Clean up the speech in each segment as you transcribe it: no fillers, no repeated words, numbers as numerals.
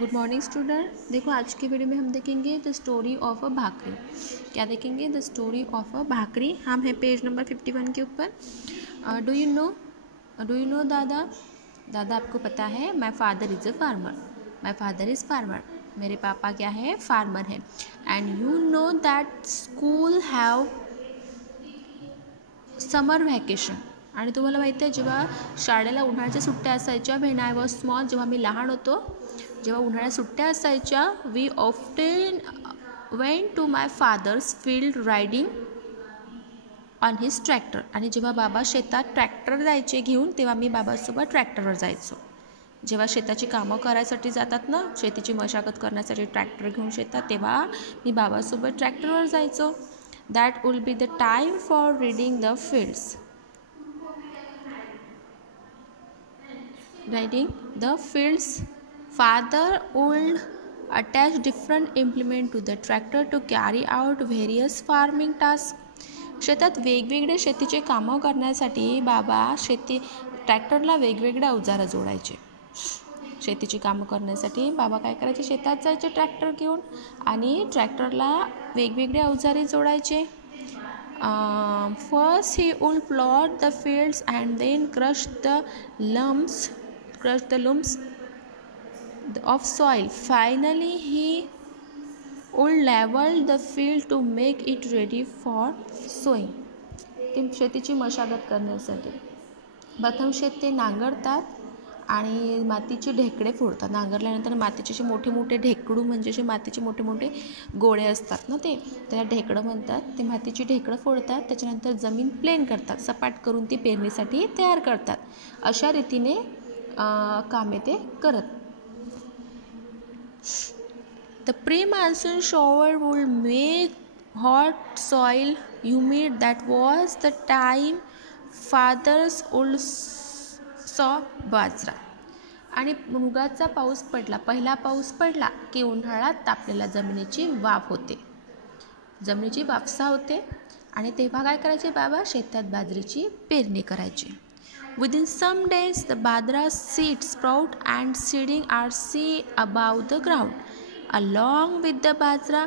Good morning student. देखो आज की वीडियो में हम देखेंगे द स्टोरी ऑफ अ भाकरी। क्या देखेंगे? द स्टोरी ऑफ अ भाकरी। हम हैं पेज नंबर 51 के ऊपर। डू यू नो दादा? दादा आपको पता है my father is a farmer. My father is farmer. मेरे पापा क्या है? फार्मर है। End you know that school have summer vacation. आणि तुम्हाला माहिती आहे जेव्हा शाळेला उन्हाळ्याच्या सुट्ट्या असायच्या, व्हेन आय वॉज स्मॉल, जेव्हा मी लहान होतो, जेव्हा उन्हाळ्यात सुट्ट्या असायच्या, we often went to my father's field riding on his tractor. आणि जेव्हा बाबा शेतात ट्रॅक्टर जायचे घेऊन, तेव्हा मी बाबासोबत ट्रॅक्टरवर जायचो. जेव्हा शेताची कामं करायसाठी जातात ना, शेतीची मशागत करण्यासाठी ट्रॅक्टर घेऊन शेतात, तेव्हा मी बाबासोबत ट्रॅक्टरवर जायचो. That will be the time for reading the fields. Riding the fields. Father would attach different implement to the tractor to carry out various farming tasks. शेतात वेगवेगळे शेतीचे कामं करण्यासाठी बाबा ट्रॅक्टरला वेगवेगळे अवजारं जोडायचे. शेतीची कामं करण्यासाठी बाबा काय करायचे? शेतात जायचे ट्रॅक्टर घेऊन आणि ट्रॅक्टरला वेगवेगळे अवजारे जोडायचे. First he would plot the fields and then crush the lumps of soil. Finally he would level the field to make it ready for sowing. ते शेतीची मशागत करण्यासाठी प्रथम शेत ते नांगरतात आणि मातीचे ढेकळे फोडतात. नांगरल्यानंतर मातीचे असे मोठे मोठे ढेकळू, म्हणजे असे मातीचे मोठे मोठे गोळे असतात ना, ते त्याला ढेकळं म्हणतात. ते मातीची ढेकळं फोडतात, त्याच्यानंतर जमीन प्लेन करतात, सपाट करून ती पेरणीसाठी तयार करतात. अशा रीतीने कामे ते करत. The pre-monsoon shower would make hot soil humid. That was the time fathers would sow बाजरा. आणि मृगाचा पाऊस पडला, पहिला पाऊस पडला की उन्हाळ्यात तापलेल्या जमिनीची वाफ होते, जमिनीची वाफसा होते. आणि तेव्हा काय करायचे? बाबा शेतात बाजरीची पेरणी करायची. Within some days, the badra seeds sprout and seeding are seen above the ground. Along with the bajra,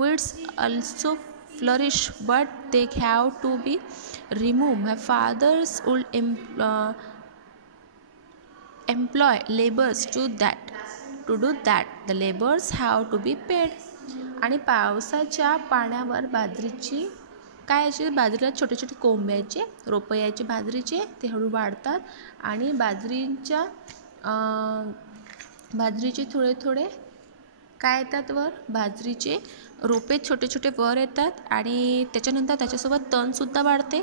weeds also flourish, but they have to be removed. My fathers would employ laborers to do that. The laborers have to be paid. आणि पावसाच्या पाण्यावर बाजरीची काय यायचे? बाजरीला छोटे छोटे कोंब यायचे, रोपं यायचे बाजरीचे, ते हळू वाढतात आणि बाजरीचे थोडे थोडे काय येतात वर? बाजरीचे रोपे छोटे छोटे वर येतात आणि त्याच्यानंतर त्याच्यासोबत तणसुद्धा वाढते.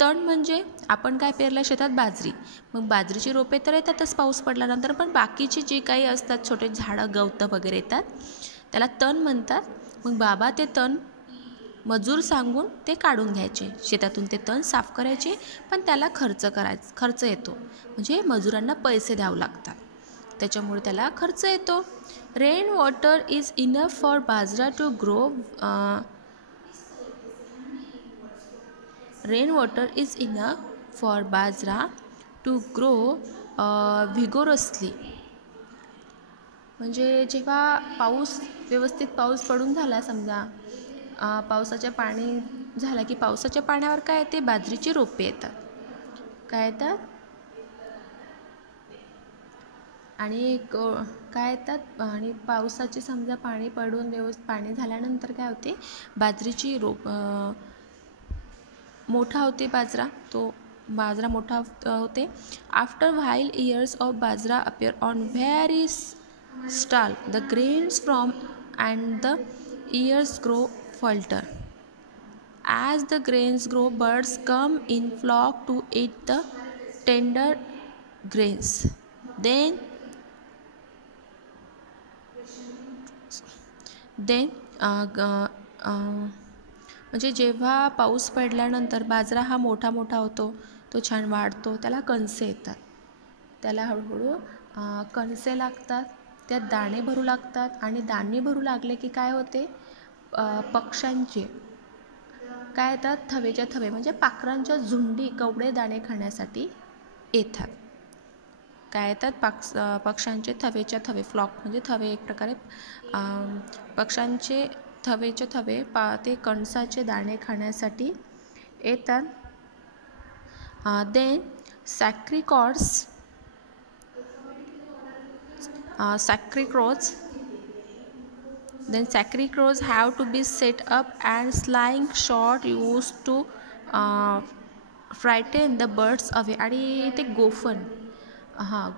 तण म्हणजे आपण काय पेरलं शेतात? बाजरी. मग बाजरीची रोपे तर येतातच पाऊस पडल्यानंतर, पण बाकीची जी काही असतात छोटे झाडं, गवतं वगैरे येतात, त्याला तण म्हणतात. मग बाबा ते तण मजूर सांगून ते काढून घ्यायचे, शेतातून ते तण साफ करायचे. पण त्याला खर्च येतो, म्हणजे मजुरांना पैसे द्यावे लागतात, त्याच्यामुळे त्याला खर्च येतो. Rain water is enough for bajra to grow. Rain water is enough for bajra to grow vigorously. म्हणजे जेव्हा व्यवस्थित पाऊस पडून झाला, समजा पावसाच्या पाणी झालं की पावसाच्या पाण्यावर काय येते? बाजरीची रोपे येतात. काय येतात? आणि काय येतात? आणि पावसाचे समजा पाणी पडून व्यवस्थित पाणी झाल्यानंतर काय होते? बाजरीची मोठा होते बाजरा, तो बाजरा मोठा होते. After while years of bajra appear on very stall. The grains from and the years grow falter. As the grains grow, birds come in flock to eat the tender grains. Then म्हणजे जेव्हा पाऊस पडल्यानंतर बाजरा हा मोठा मोठा होतो, तो छान वाढतो, त्याला कणसे येतात, त्याला हळूहळू कणसे लागतात, त्यात दाणे भरू लागतात. आणि दाणे भरू लागले की काय होते? पक्ष्यांचे काय येतात? थवेच्या थवे, म्हणजे पाखरांच्या झुंडी कवडे दाणे खाण्यासाठी येतात. काय येतात, पक्ष्यांचे थवेच्या थवे, फ्लॉक म्हणजे थवे, एक प्रकारे पक्ष्यांचे थवेचे थवे ते कणसाचे दाणे खाण्यासाठी येतात. Then scarecrows Then scarecrows have to be set up and slying shot used to frighten the birds away. आणि ते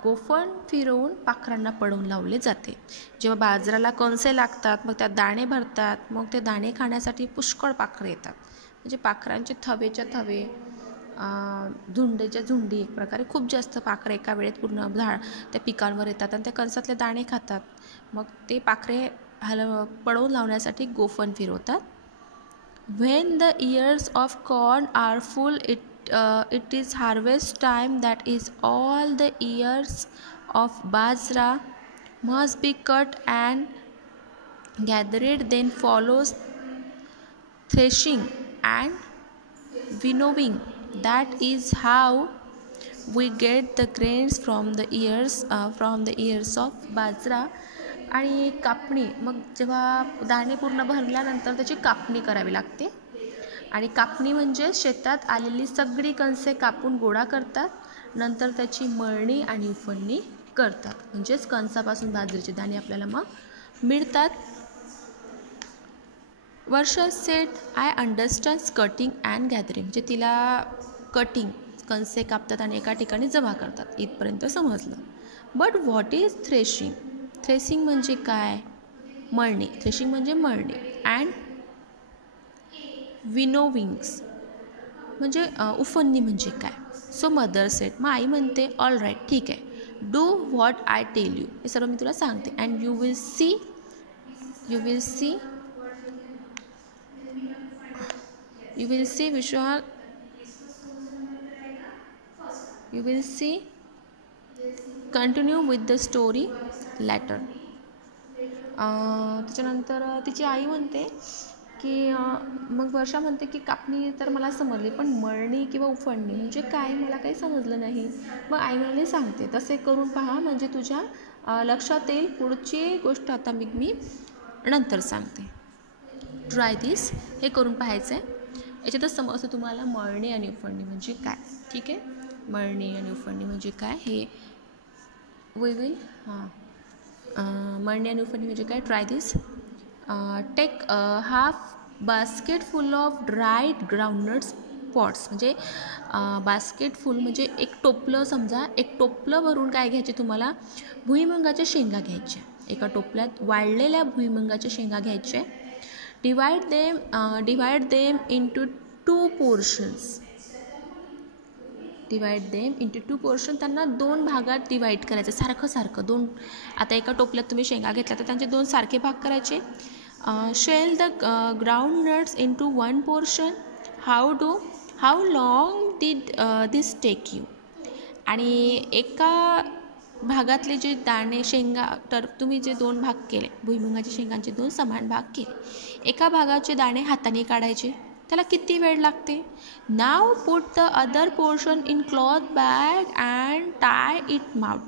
गोफण फिरवून पाखरांना पळवून लावले जाते. जेव्हा बाजाराला कणसे लागतात, मग त्यात दाणे भरतात, मग ते दाणे खाण्यासाठी पुष्कळ पाखरं येतात. म्हणजे पाखरांचे थवेच्या थवे, झुंडीच्या झुंडी, एक प्रकारे खूप जास्त पाखरं एका वेळेत पूर्ण त्या पिकांवर येतात आणि त्या कणसातले दाणे खातात. मग ते पाखरे पळवून लावण्यासाठी गोफण फिरवतात. When the ears of corn are full, it is harvest time. That is, all the ears of bajra must be cut and gathered. Then follows threshing and winnowing. That is how we get the grains from the ears of bajra. आणि कापणी, मग जेव्हा दाणे पूर्ण भरल्यानंतर त्याची कापणी करावी लागते. आणि कापणी म्हणजे शेतात आलेली सगळी कणसे कापून गोळा करतात, नंतर त्याची मळणी आणि उफणणी करतात. म्हणजेच कणसापासून बाजरीचे दाणे आपल्याला मग मिळतात. Varsha said, I understand cutting and gathering. म्हणजे तिला कटिंग, कणसे कापतात आणि एका ठिकाणी जमा करतात, इथपर्यंत समजलं. But what is threshing? Threshing म्हणजे काय? मळणी. थ्रेशिंग म्हणजे मळणी. अँड विनोविंग्स म्हणजे उफणणी म्हणजे काय? सो मदर सेट, मग आई म्हणते, ऑल राईट, ठीक आहे, do what I tell you. हे सर्व मी तुला सांगते. And you will see continue with the story later. त्याच्यानंतर तिची आई म्हणते की मग वर्षा म्हणते की कापणी तर मला समजली, पण मळणी किंवा उफणणी म्हणजे काय, मला काही समजलं नाही. मग आई म्हणाली, सांगते, तसे करून पहा म्हणजे तुझ्या लक्षात येईल. पुढची गोष्ट आता मी नंतर सांगते. ट्राय दिस, हे करून पाहायचं आहे. याच्यातच समजतं तुम्हाला मळणी आणि उफणणी म्हणजे काय. ठीक आहे, मळणी आणि उफणणी म्हणजे काय हे मळणी आणि उफणणी म्हणजे काय. Try this. Take half basket full of dried groundnuts pots. म्हणजे बास्केट फुल म्हणजे एक टोपलं, समजा एक टोपलं भरून काय घ्यायचे तुम्हाला, भुईमुगाच्या शेंगा घ्यायच्या. एका टोपल्यात वाळलेल्या भुईमुगाच्या शेंगा घ्यायच्या. Divide them into two portions. त्यांना 2 भागात डिवाईड करायचं, सारखं दोन. आता एका टोपल्यात तुम्ही शेंगा घेतल्या तर त्यांचे 2 सारखे भाग करायचे. Shell the ground nuts into 1 portion. How long did this take you. आणि एका भागातले जे दाणे शेंगा, तर तुम्ही जे 2 भाग केले, भुईमुगाच्या शेंगांचे 2 समान भाग केले, एका भागाचे दाणे हाताने काढायचे, त्याला किती वेळ लागते. Now put the other portion in cloth bag and tie it mouth.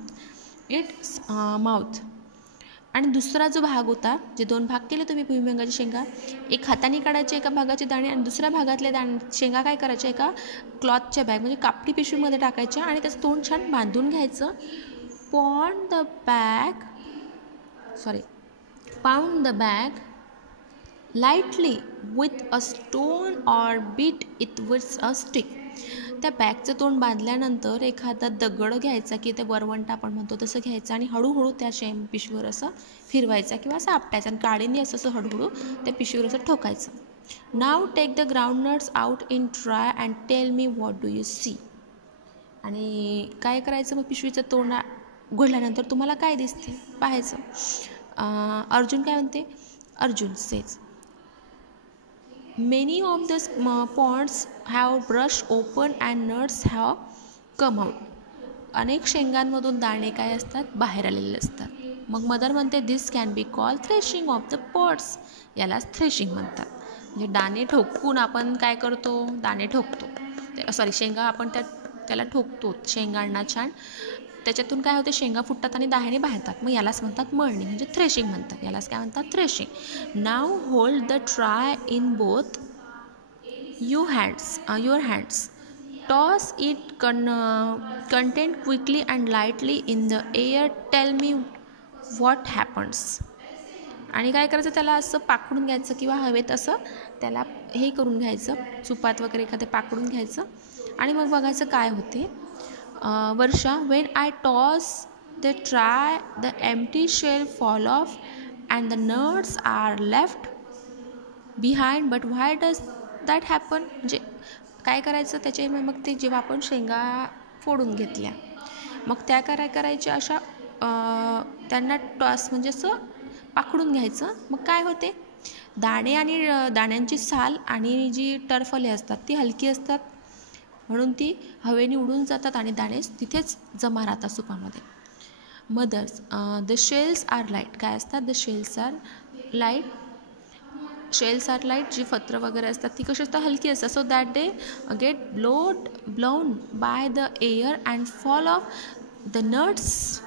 आणि दुसरा जो भाग होता, जे 2 भाग केले तुम्ही भुईमुगाच्या शेंगा, एक हाताने काढायचे एका भागाचे दाणे आणि दुसऱ्या भागातले शेंगा काय करायचे, एका क्लॉथच्या बॅग म्हणजे कापडी पिशवीमध्ये टाकायच्या आणि त्याचं तोंड छान बांधून घ्यायचं. Pound the bag lightly with a stone or beat it with a stick. त्या बॅगचं तोंड बांधल्यानंतर एखादा दगड घ्यायचा, की ते वरवंटा आपण म्हणतो तसं घ्यायचं आणि हळूहळू त्या पिशवीवर असं फिरवायचा किंवा असं आपटायचं आणि काडीने असं हळूहळू त्या पिशवीवर असं ठोकायचं. Now take the groundnuts out in tray and tell me what do you see. आणि काय करायचं, मग पिशवीचं तोंड उघडल्यानंतर तुम्हाला काय दिसते पाहायचं. अर्जुन काय म्हणते, Arjun says, many of the pods have brushed open and nuts have come out. अनेक शेंगांमधून दाणे काय असतात, बाहेर आलेले असतात. मग मदर म्हणते, this can be call threshing of the pods. यालाच थ्रेशिंग म्हणतात. म्हणजे दाणे ठोकून आपण काय करतो, दाणे ठोकतो, शेंगा आपण त्याला ठोकतो, शेंगांना छान त्याच्यातून काय होते, शेंगा फुटतात आणि दाणे बाहेर येतात. मग यालाच म्हणतात मळणी, म्हणजे थ्रेशिंग म्हणतात. यालाच काय म्हणतात, threshing. Now hold the try in both your hands. Toss it content quickly and lightly in the air. Tell me what happens. आणि काय करायचं, त्याला असं पाकडून घ्यायचं किंवा हवेत असं त्याला हे करून घ्यायचं, चुपात वगैरे एखादं पाकडून घ्यायचं आणि मग बघायचं काय होते. Varsha, when I toss the tray the empty shell fall off and the nuts are left behind, but why does that happen. म्हणजे काय करायचं त्याचे, मग ते जेव्हा आपण शेंगा फोडून घेतल्या मग त्या करायच्या अशा त्यांना टॉस म्हणजे असं पाकडून घ्यायचं. मग काय होते, दाणे आणि दाण्यांची साल आणि जी टरफले असतात ती हलकी असतात म्हणून ती हवेने उडून जातात आणि दाणे तिथेच जमा राहतात सुपामध्ये. Mothers, the shells are light. काय असतात, the shells are light. Shells are light, जी पत्र वगैरे असतात ती कशी असतात, हलकी असतात. So that they get blown by the air and fall off. The nuts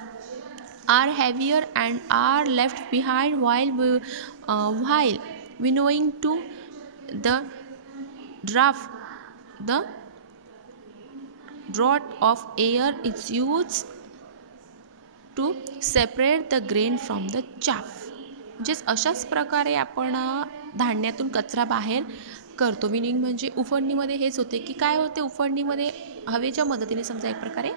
are heavier and are left behind while winnowing to the draught of air is used to separate the grain from the chaff. म्हणजेच अशाच प्रकारे आपण धान्यातून कचरा बाहेर करतो. Winning म्हणजे उफणणीमध्ये हेच होते की काय होते, उफणणीमध्ये हवेच्या मदतीने समजा एक प्रकारे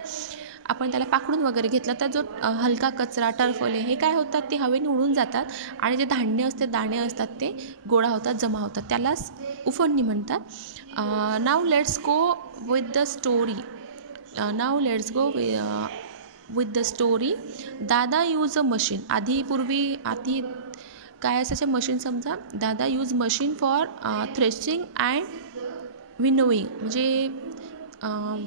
आपण त्याला पाकडून वगैरे घेतला तर जो हलका कचरा, टरफले हे काय होतात, ते हवेने उडून जातात आणि जे धान्य असते, दाणे असतात ते गोळा होतात, जमा होतात. त्यालाच उफणणी म्हणतात. नाव let's go with the story. दादा यूज अ मशीन. आधी काय असायचं मशीन, समजा दादा use machine for threshing and winnowing. म्हणजे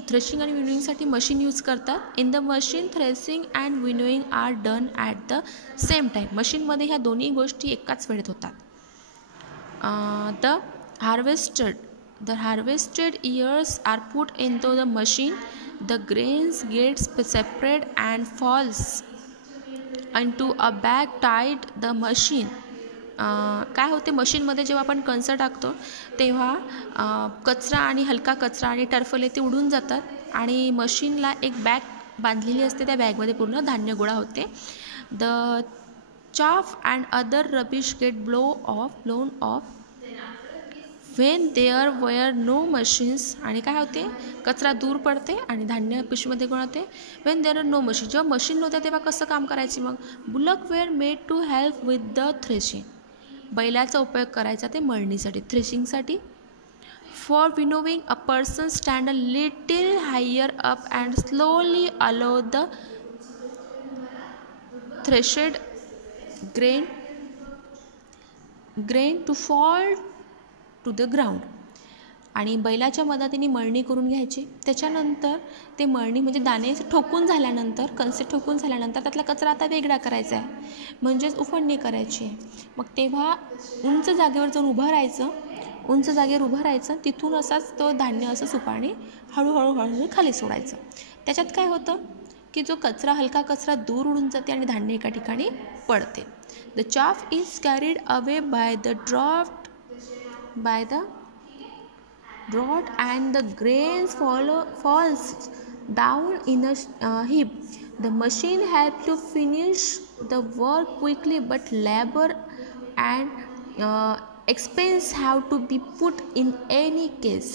थ्रेशिंग आणि विनोईंगसाठी मशीन यूज करतात. In the machine threshing and winnowing are done at the same time. मशीनमध्ये ह्या दोन्ही गोष्टी एकाच वेळेत होतात. The harvested ears are put into the machine. The grains gets separate and falls into a bag tied the machine. काय होते, मशीनमध्ये जेव्हा आपण कणसं टाकतो तेव्हा कचरा आणि हलका कचरा आणि टरफले ते उडून जातात आणि मशीनला एक बॅग बांधलेली असते, त्या बॅगमध्ये पूर्ण धान्य गोळा होते. The chaff and other rubbish get blown off when there were no machines. आणि काय होते, कचरा दूर पडते आणि धान्य पिशवीमध्ये गोळा होते. when there are no machines, जेव्हा मशीन नव्हत्या तेव्हा कसं काम करायची मग. bullock were made to help with the threshing. बैलाचा उपयोग करायचा ते मळणीसाठी, थ्रेशिंगसाठी. for winnowing a person stand a little higher up and slowly allow the threshed grain to fall to the ground. आणि बैलाच्या मदतीने मळणी करून घ्यायची. त्याच्यानंतर ते मळणी म्हणजे दाणे ठोकून झाल्यानंतर, कणसे ठोकून झाल्यानंतर त्यातला कचरा आता वेगळा करायचा आहे, म्हणजेच उफणणी करायची आहे. मग तेव्हा उंच जागेवर जाऊन उभं राहायचं, तिथून असाच तो धान्य असं सुपाने हळूहळू खाली सोडायचं. त्याच्यात काय होतं की जो कचरा, हलका कचरा दूर उडून जाते आणि धान्य एका ठिकाणी पडते. The chaff is carried away by the draught and the grains falls down in a heap. The machine helps to finish the work quickly, but labor and expense have to be put in any case.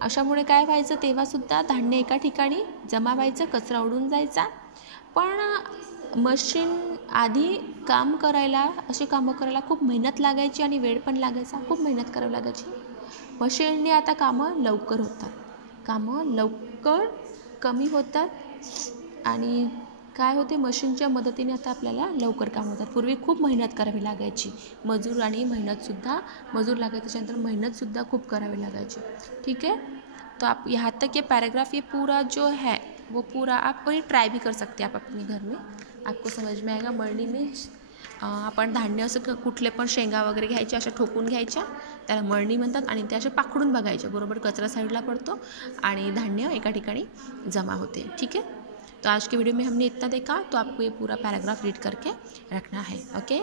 अशामुळे काय व्हायचं, तेव्हा सुद्धा धान्य एका ठिकाणी जमा व्हायचं, कचरा उडून जायचा. पण मशीन आधी कामं करायला खूप मेहनत लागायची आणि वेळ पण लागायचा, खूप मेहनत करावी लागायची. मशीनने आता कामं लवकर कमी होतात आणि काय होते, मशीनच्या मदतीने आता आपल्याला लवकर काम होतात. पूर्वी खूप मेहनत करावी लागायची, मजूर लागायचे, त्याच्यानंतर मेहनतसुद्धा खूप करावी लागायची. ठीक है, तो आप यहाँ तक ये पैराग्राफ ये पूरा जो है वो पूरा आप वही ट्राई भी कर सकते हैं आप अपने घर में, आपको समझ में आएगा. मळणी में आपण धान्य असं कुठले पण शेंगा वगैरे घ्यायच्या, अशा ठोकून घ्यायच्या, त्याला मळणी म्हणतात. आणि त्या अशा पाकडून बघायच्या, बरोबर कचरा साईडला पडतो आणि धान्य एका ठिकाणी जमा होते. ठीक आहे. तो आज के वीडियो में हमने इतना देखा, तो आपको ये पूरा पैराग्राफ रीड करके रखना है। ओके।